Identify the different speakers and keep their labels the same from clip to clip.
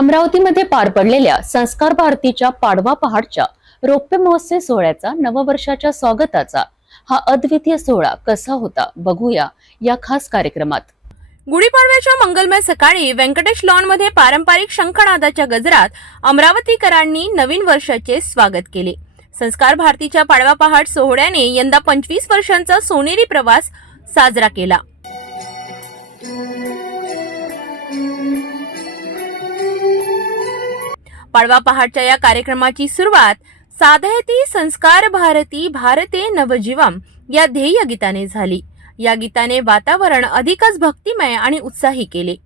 Speaker 1: अमरावतीमध्ये पार पडलेल्या संस्कार भारतीच्या पाडवा पहाडच्या रौप्य महोत्सव सोहळ्याचा नववर्षाच्या स्वागताचा हा अद्वितीय सोहळा कसा होता बघूया या खास कार्यक्रमात.
Speaker 2: गुढीपाडव्याच्या मंगलमय सकाळी व्यंकटेश लॉनमध्ये पारंपरिक शंखनादाच्या गजरात अमरावतीकरांनी नवीन वर्षाचे स्वागत केले. संस्कार भारतीच्या पाडवा पहाड सोहळ्याने यंदा पंचवीस वर्षांचा सोनेरी प्रवास साजरा केला. पाडवा पहाटच्या या कार्यक्रमाची सुरुवात साधयती संस्कार भारती भारते नवजीवम या ध्येय गीताने झाली. या गीताने वातावरण अधिकच भक्तिमय आणि उत्साही केले.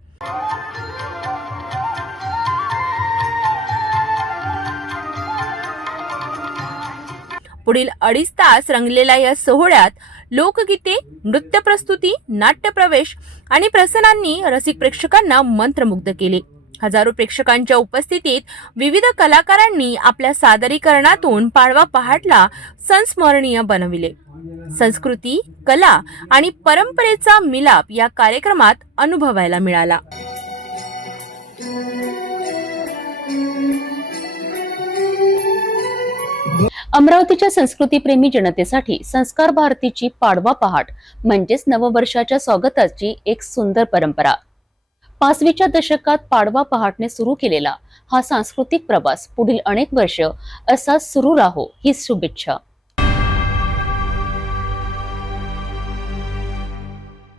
Speaker 2: पुढील अडीच तास रंगलेल्या या सोहळ्यात लोकगीते नृत्य प्रस्तुती नाट्य प्रवेश आणि प्रसनांनी रसिक प्रेक्षकांना मंत्रमुग्ध केले. हजारो प्रेक्षकांच्या उपस्थितीत विविध कलाकारांनी आपल्या सादरीकरणातून पाडवा पहाटला संस्मरणीय बनविले. संस्कृती कला आणि परंपरेचा मिलाप या कार्यक्रमात अनुभवायला मिळाला.
Speaker 1: अमरावतीच्या संस्कृतीप्रेमी जनतेसाठी संस्कार भारतीची पाडवा पहाट म्हणजेच नववर्षाच्या स्वागताची एक सुंदर परंपरा. पाचवीच्या दशकात पाडवा पहाटने सुरू केलेला हा सांस्कृतिक प्रवास पुढील अनेक वर्ष असा सुरू राहो ही शुभेच्छा.